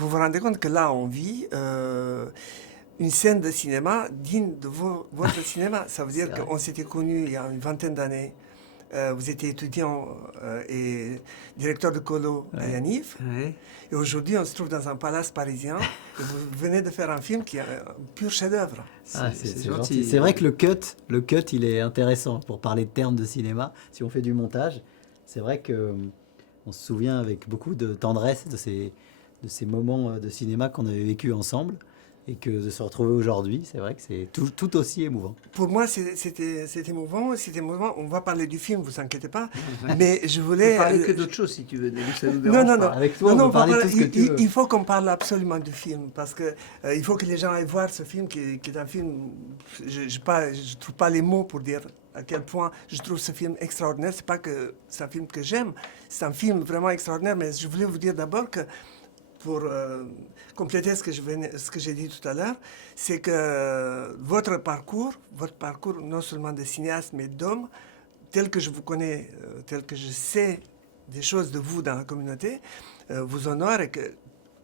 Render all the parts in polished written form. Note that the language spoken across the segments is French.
vous vous rendez compte que là, on vit une scène de cinéma digne de votre cinéma. Ça veut dire qu'on s'était connus il y a une vingtaine d'années. Vous étiez étudiant et directeur de colo à Yaniv. Ouais. Et aujourd'hui, on se trouve dans un palace parisien. Et vous venez de faire un film qui est un pur chef-d'œuvre. C'est gentil. C'est vrai que le cut, il est intéressant pour parler de termes de cinéma. Si on fait du montage, c'est vrai que on se souvient avec beaucoup de tendresse de ces moments de cinéma qu'on avait vécu ensemble. Et que de se retrouver aujourd'hui, c'est vrai que c'est tout aussi émouvant. Pour moi, c'était émouvant. On va parler du film, vous inquiétez pas. Mais je voulais... On peut parler que d'autres choses, si tu veux. Ça nous non. pas. Avec toi, on peut parler de tout ce que tu veux. Il faut qu'on parle absolument du film. Parce que il faut que les gens aillent voir ce film, qui est un film... Je ne trouve pas les mots pour dire à quel point je trouve ce film extraordinaire. C'est pas que c'est un film que j'aime. C'est un film vraiment extraordinaire. Mais je voulais vous dire d'abord que pour compléter ce que j'ai dit tout à l'heure, c'est que votre parcours non seulement de cinéaste, mais d'homme, tel que je vous connais, tel que je sais des choses de vous dans la communauté, vous honore et que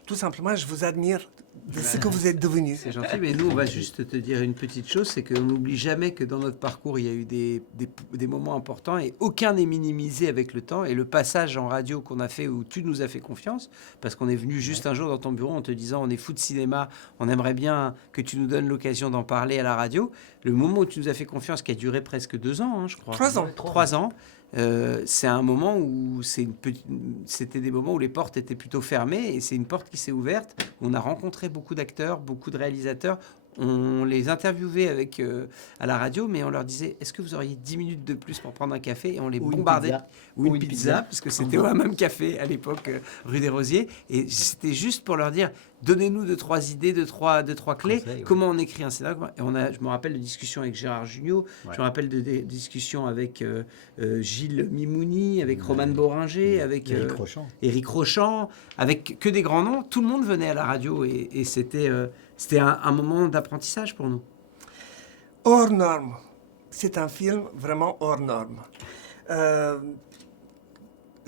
tout simplement, je vous admire de ce que vous êtes devenu. C'est gentil, mais nous, on va juste te dire une petite chose, c'est qu'on n'oublie jamais que dans notre parcours, il y a eu des moments importants et aucun n'est minimisé avec le temps. Et le passage en radio qu'on a fait, où tu nous as fait confiance, parce qu'on est venu juste un jour dans ton bureau en te disant, on est fou de cinéma, on aimerait bien que tu nous donnes l'occasion d'en parler à la radio. Le moment où tu nous as fait confiance, qui a duré presque 2 ans, hein, je crois. 3 ans. 3 ans. C'est un moment où c'était des moments où les portes étaient plutôt fermées et c'est une porte qui s'est ouverte. On a rencontré beaucoup d'acteurs, beaucoup de réalisateurs. On les interviewait à la radio, mais on leur disait, est-ce que vous auriez 10 minutes de plus pour prendre un café? Et on les bombardait. Ou une pizza, parce que c'était au même café à l'époque, rue des Rosiers. Et c'était juste pour leur dire, donnez-nous 2-3 idées, 2-3 clés. Comment on écrit un scénario? Et je me rappelle de discussions avec Gérard Jugnot, je me rappelle de discussions avec Gilles Mimouni, avec Romane Boringer, avec Éric Rochant, avec que des grands noms. Tout le monde venait à la radio et c'était un moment d'apprentissage pour nous. Hors norme. C'est un film vraiment hors norme.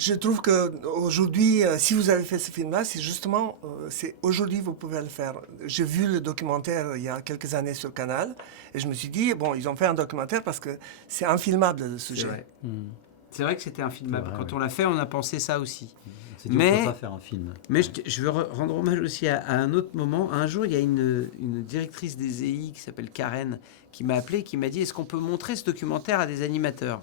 Je trouve qu'aujourd'hui, si vous avez fait ce film-là, c'est justement, aujourd'hui vous pouvez le faire. J'ai vu le documentaire il y a quelques années sur Canal et je me suis dit, bon, ils ont fait un documentaire parce que c'est infilmable le sujet. C'est vrai que c'était infilmable. Quand on l'a fait, on a pensé ça aussi. On ne peut pas faire un film. Mais je veux rendre hommage aussi à un autre moment. Un jour, il y a une directrice des EI qui s'appelle Karen qui m'a appelé, qui m'a dit, est-ce qu'on peut montrer ce documentaire à des animateurs?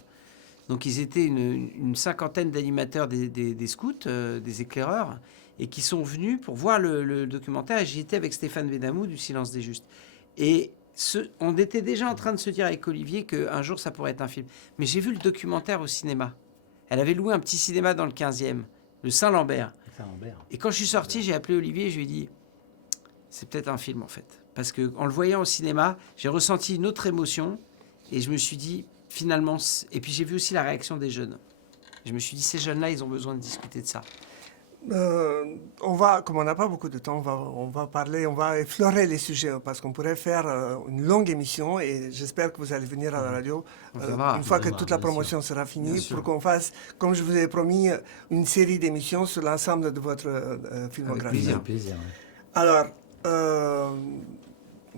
Donc ils étaient une 50aine d'animateurs des scouts, des éclaireurs, et qui sont venus pour voir le documentaire. Et j'y étais avec Stéphane Benamou du Silence des Justes. Et on était déjà en train de se dire avec Olivier qu'un jour ça pourrait être un film. Mais j'ai vu le documentaire au cinéma. Elle avait loué un petit cinéma dans le 15e, le Saint-Lambert. Et quand je suis sorti, j'ai appelé Olivier et je lui ai dit, c'est peut-être un film en fait. Parce qu'en le voyant au cinéma, j'ai ressenti une autre émotion et je me suis dit, finalement, et puis j'ai vu aussi la réaction des jeunes. Je me suis dit, ces jeunes-là, ils ont besoin de discuter de ça. Comme on n'a pas beaucoup de temps, on va effleurer les sujets parce qu'on pourrait faire une longue émission et j'espère que vous allez venir à la radio une fois que toute la promotion sera finie pour qu'on fasse, comme je vous ai promis, une série d'émissions sur l'ensemble de votre filmographie. Avec plaisir. Alors,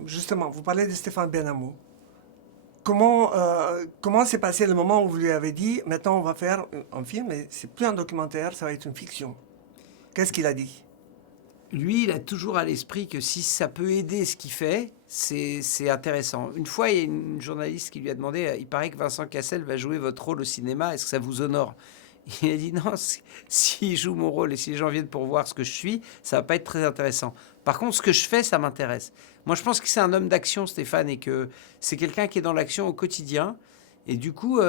justement, vous parlez de Stéphane Benamou. Comment s'est passé le moment où vous lui avez dit, maintenant on va faire un film, mais c'est plus un documentaire, ça va être une fiction? Qu'est-ce qu'il a dit? Lui, il a toujours à l'esprit que si ça peut aider ce qu'il fait, c'est intéressant. Une fois, il y a une journaliste qui lui a demandé, il paraît que Vincent Cassel va jouer votre rôle au cinéma, est-ce que ça vous honore? Il a dit non, s'il joue mon rôle et si les gens viennent pour voir ce que je suis, ça va pas être très intéressant. Par contre, ce que je fais, ça m'intéresse. Moi, je pense que c'est un homme d'action, Stéphane, et que c'est quelqu'un qui est dans l'action au quotidien. Et du coup,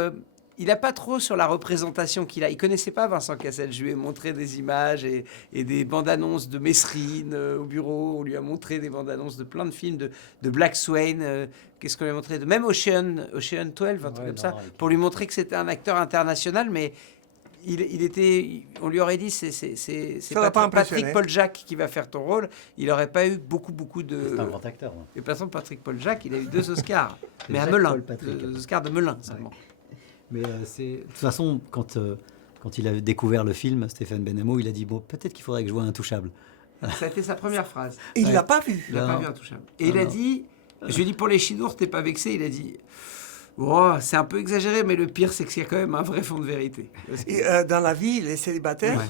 il n'a pas trop sur la représentation qu'il a. Il ne connaissait pas Vincent Cassel. Je lui ai montré des images et des bandes-annonces de Messrine au bureau. On lui a montré des bandes-annonces de plein de films, de Black Swan. Qu'est-ce qu'on lui a montré? Même Ocean 12, un truc comme ça, pour lui montrer que c'était un acteur international, mais... on lui aurait dit c'est Patrick Paul-Jacques qui va faire ton rôle. Il n'aurait pas eu beaucoup de. C'est un grand acteur. Ouais. Et par exemple, Patrick Paul-Jacques, il a eu 2 Oscars, mais à Melun, 2 Oscars de Melun seulement. Mais de toute façon, quand il a découvert le film, Stéphane Benamou, il a dit bon, peut-être qu'il faudrait que je voie Intouchable. Ça a été sa première phrase. Et il Ouais. l'a pas vu. Il n'a Non, pas non. vu Intouchable. Et Non, il a non. dit, je lui ai dit, pour les Chinours, t'es pas vexé? Il a dit, oh, c'est un peu exagéré, mais le pire, c'est qu'il y a quand même un vrai fond de vérité. Parce que- Et, dans la vie, il est célibataire. Ouais.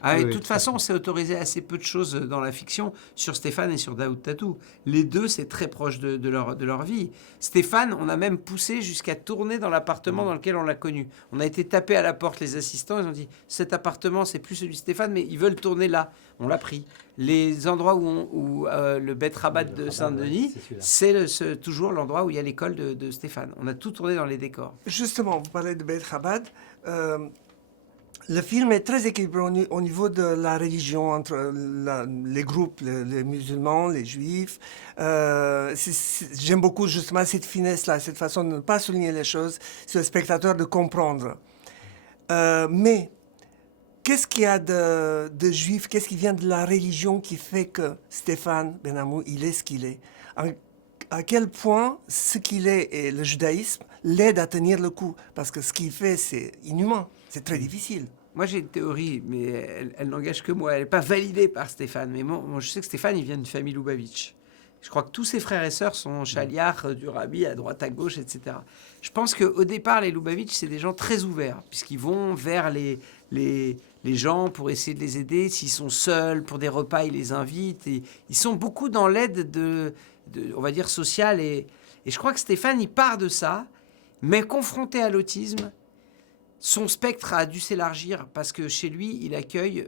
Ah, Oui, et de oui, toute tout à façon, on s'est autorisé assez peu de choses dans la fiction sur Stéphane et sur Daoud Tatou. Les deux, c'est très proche de leur vie. Stéphane, on a même poussé jusqu'à tourner dans l'appartement dans lequel on l'a connu. On a été tapé à la porte, les assistants, ils ont dit « Cet appartement, c'est plus celui de Stéphane, mais ils veulent tourner là. » On l'a pris. Les endroits où le Bet Rabat Le de Rabat, Saint-Denis, ouais, c'est celui-là. c'est toujours l'endroit où il y a l'école de Stéphane. On a tout tourné dans les décors. Justement, vous parlez de Beit Chabad. Le film est très équilibré au niveau de la religion entre les groupes, les musulmans, les juifs. J'aime beaucoup justement cette finesse-là, cette façon de ne pas souligner les choses, sur le spectateur de comprendre. Mais qu'est-ce qu'il y a de juif, qu'est-ce qui vient de la religion qui fait que Stéphane Benhamou, il est ce qu'il est? À quel point ce qu'il est et le judaïsme l'aident à tenir le coup? Parce que ce qu'il fait, c'est inhumain, c'est très difficile. Moi, j'ai une théorie, mais elle n'engage que moi. Elle n'est pas validée par Stéphane. Mais moi, je sais que Stéphane, il vient d'une famille Lubavitch. Je crois que tous ses frères et sœurs sont chaliards du rabbi à droite, à gauche, etc. Je pense qu'au départ, les Lubavitch, c'est des gens très ouverts, puisqu'ils vont vers les gens pour essayer de les aider. S'ils sont seuls, pour des repas, ils les invitent. Et ils sont beaucoup dans l'aide on va dire, sociale. Et je crois que Stéphane, il part de ça, mais confronté à l'autisme, son spectre a dû s'élargir parce que chez lui, il accueille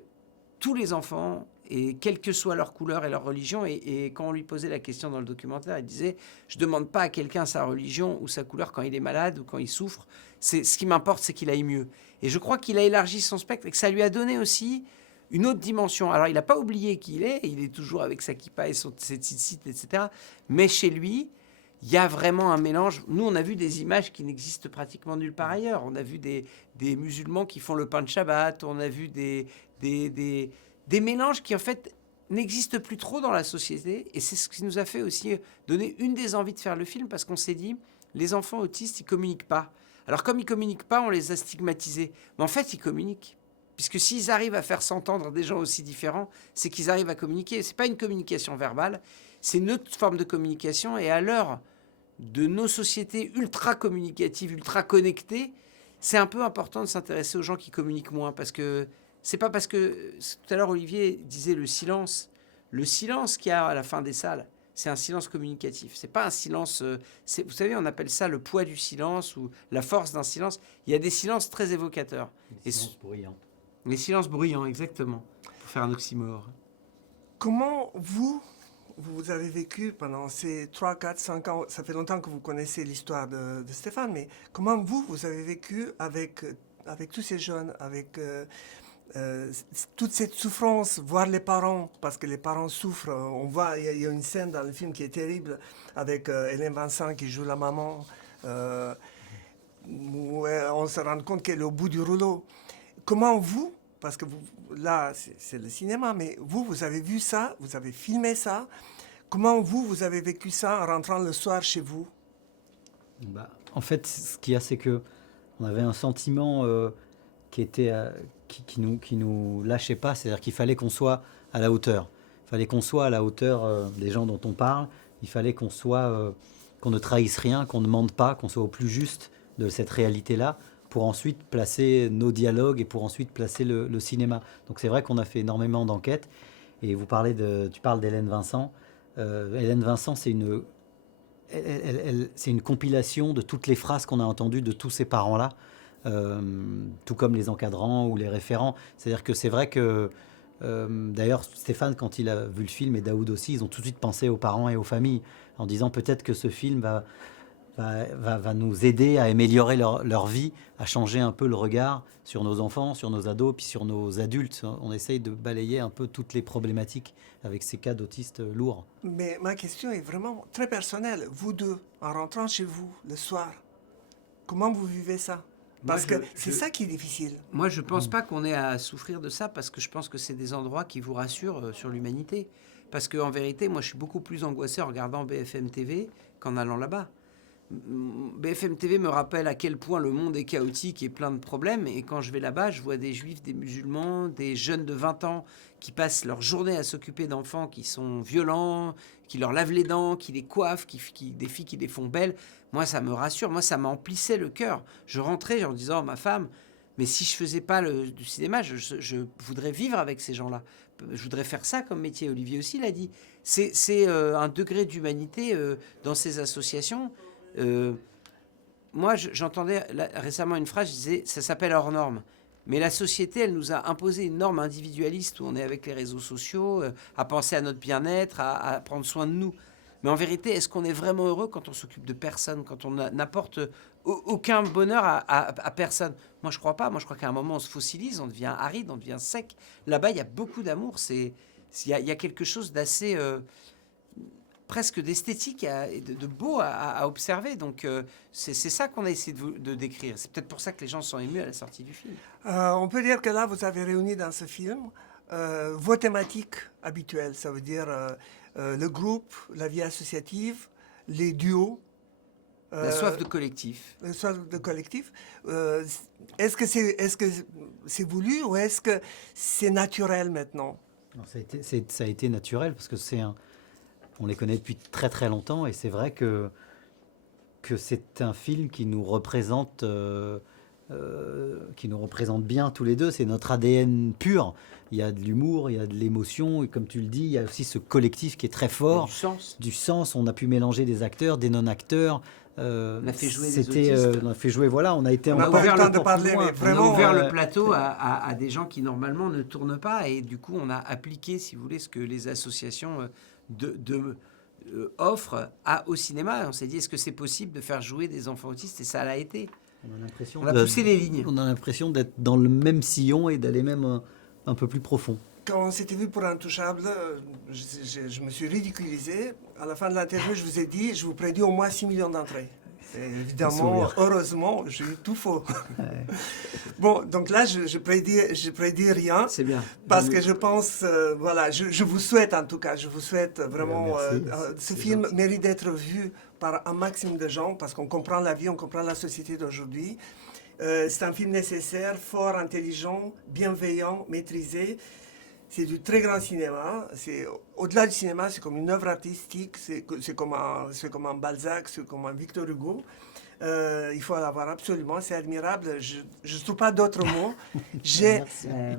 tous les enfants, et quelle que soit leur couleur et leur religion. Et quand on lui posait la question dans le documentaire, il disait « Je ne demande pas à quelqu'un sa religion ou sa couleur quand il est malade ou quand il souffre. Ce qui m'importe, c'est qu'il aille mieux. » Et je crois qu'il a élargi son spectre et que ça lui a donné aussi une autre dimension. Alors, il n'a pas oublié qui il est toujours avec sa kippa et ses tzitzit, etc. Mais chez lui, il y a vraiment un mélange. Nous, on a vu des images qui n'existent pratiquement nulle part ailleurs. On a vu des musulmans qui font le pain de Shabbat. On a vu des mélanges qui, en fait, n'existent plus trop dans la société. Et c'est ce qui nous a fait aussi donner une des envies de faire le film, parce qu'on s'est dit, les enfants autistes, ils communiquent pas. Alors, comme ils communiquent pas, on les a stigmatisés. Mais en fait, ils communiquent. Puisque s'ils arrivent à faire s'entendre des gens aussi différents, c'est qu'ils arrivent à communiquer. C'est pas une communication verbale, c'est une autre forme de communication. Et à l'heure de nos sociétés ultra communicatives, ultra connectées, c'est un peu important de s'intéresser aux gens qui communiquent moins. Parce que c'est pas parce que, tout à l'heure Olivier disait le silence qu'il y a à la fin des salles, c'est un silence communicatif. C'est pas un silence, vous savez, on appelle ça le poids du silence ou la force d'un silence. Il y a des silences très évocateurs. Les silences bruyants. Les silences bruyants, exactement, pour faire un oxymore. Comment vous avez vécu pendant ces 3, 4, 5 ans, ça fait longtemps que vous connaissez l'histoire de Stéphane, mais comment vous avez vécu avec tous ces jeunes, avec toute cette souffrance, voir les parents, parce que les parents souffrent. On voit, il y a une scène dans le film qui est terrible, avec Hélène Vincent qui joue la maman, où on se rend compte qu'elle est au bout du rouleau. Comment vous, parce que là, c'est le cinéma, mais vous avez vu ça, vous avez filmé ça. Comment vous avez vécu ça en rentrant le soir chez vous? En fait, ce qu'il y a, c'est que on avait un sentiment qui nous lâchait pas. C'est-à-dire qu'il fallait qu'on soit à la hauteur. Il fallait qu'on soit à la hauteur des gens dont on parle. Il fallait qu'on ne trahisse rien, qu'on ne mente pas, qu'on soit au plus juste de cette réalité-là, pour ensuite placer nos dialogues et pour ensuite placer le cinéma. Donc c'est vrai qu'on a fait énormément d'enquêtes. Et tu parles d'Hélène Vincent. Hélène Vincent, c'est une compilation de toutes les phrases qu'on a entendues de tous ces parents-là, tout comme les encadrants ou les référents. C'est-à-dire que c'est vrai que, d'ailleurs, Stéphane, quand il a vu le film, et Daoud aussi, ils ont tout de suite pensé aux parents et aux familles, en disant peut-être que ce film va nous aider à améliorer leur vie, à changer un peu le regard sur nos enfants, sur nos ados, puis sur nos adultes. On essaye de balayer un peu toutes les problématiques avec ces cas d'autistes lourds. Mais ma question est vraiment très personnelle. Vous deux, en rentrant chez vous le soir, comment vous vivez ça? Parce que c'est ça qui est difficile. Moi, je ne pense pas qu'on ait à souffrir de ça, parce que je pense que c'est des endroits qui vous rassurent sur l'humanité. Parce qu'en vérité, moi, je suis beaucoup plus angoissé en regardant BFM TV qu'en allant là-bas. BFM TV me rappelle à quel point le monde est chaotique et plein de problèmes. Et quand je vais là-bas, je vois des juifs, des musulmans, des jeunes de 20 ans qui passent leur journée à s'occuper d'enfants qui sont violents, qui leur lavent les dents, qui les coiffent, des filles qui les font belles. Moi, ça me rassure. Moi, ça m'emplissait le cœur. Je rentrais en disant à ma femme, mais si je faisais pas du cinéma, je voudrais vivre avec ces gens-là. Je voudrais faire ça comme métier. Olivier aussi l'a dit. C'est un degré d'humanité dans ces associations. Moi, j'entendais récemment une phrase, je disais, ça s'appelle hors norme. Mais la société, elle nous a imposé une norme individualiste où on est avec les réseaux sociaux, à penser à notre bien-être, à prendre soin de nous. Mais en vérité, est-ce qu'on est vraiment heureux quand on s'occupe de personne, quand on n'apporte aucun bonheur à personne? Moi, je crois pas. Moi, je crois qu'à un moment, on se fossilise, on devient aride, on devient sec. Là-bas, il y a beaucoup d'amour. Il y a quelque chose d'assez... presque d'esthétique et de beau à observer. Donc, c'est ça qu'on a essayé de décrire. C'est peut-être pour ça que les gens sont émus à la sortie du film. On peut dire que là, vous avez réuni dans ce film vos thématiques habituelles. Ça veut dire le groupe, la vie associative, les duos. La soif de collectif. La soif de collectif. Est-ce que c'est voulu ou est-ce que c'est naturel maintenant? Non, ça a été naturel parce que on les connaît depuis très très longtemps et c'est vrai que c'est un film qui nous représente bien tous les deux. C'est notre ADN pur. Il y a de l'humour, il y a de l'émotion et comme tu le dis, il y a aussi ce collectif qui est très fort. Du sens. On a pu mélanger des acteurs, des non-acteurs. On a fait jouer des autistes. On a fait jouer, voilà, on a été... On n'a pas eu le temps de parler, mais vraiment... On a ouvert le plateau à des gens qui normalement ne tournent pas et du coup on a appliqué, si vous voulez, ce que les associations offrent au cinéma. On s'est dit, est-ce que c'est possible de faire jouer des enfants autistes? Et ça l'a été. On a poussé les lignes. On a l'impression d'être dans le même sillon et d'aller même un peu plus profond. Quand on s'était vu pour Intouchable, je me suis ridiculisé. À la fin de l'interview, je vous ai dit, je vous prédis au moins 6 millions d'entrées. Et évidemment, heureusement, j'ai eu tout faux. Ouais. Bon, donc là, je prédis rien. C'est bien. Parce que je pense, voilà, je vous souhaite en tout cas, je vous souhaite vraiment, ce film mérite d'être vu par un maximum de gens parce qu'on comprend la vie, on comprend la société d'aujourd'hui. C'est un film nécessaire, fort, intelligent, bienveillant, maîtrisé. C'est du très grand cinéma. Au-delà du cinéma, c'est comme une œuvre artistique. C'est comme un Balzac, c'est comme un Victor Hugo. Il faut l'avoir absolument. C'est admirable. Je ne trouve pas d'autres mots.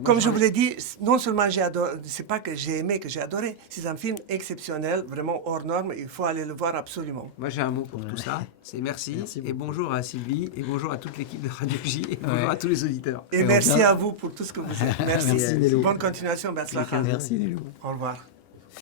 Comme je vous l'ai dit, non seulement j'ai adoré, c'est pas que j'ai aimé, que j'ai adoré. C'est un film exceptionnel, vraiment hors norme. Il faut aller le voir absolument. Moi, j'ai un mot pour tout ça. C'est merci et bonjour à Sylvie et bonjour à toute l'équipe de Radio J et bonjour à tous les auditeurs. Et merci à vous pour tout ce que vous faites. Merci. Merci, Bonne continuation. Merci, Nélou. Au revoir.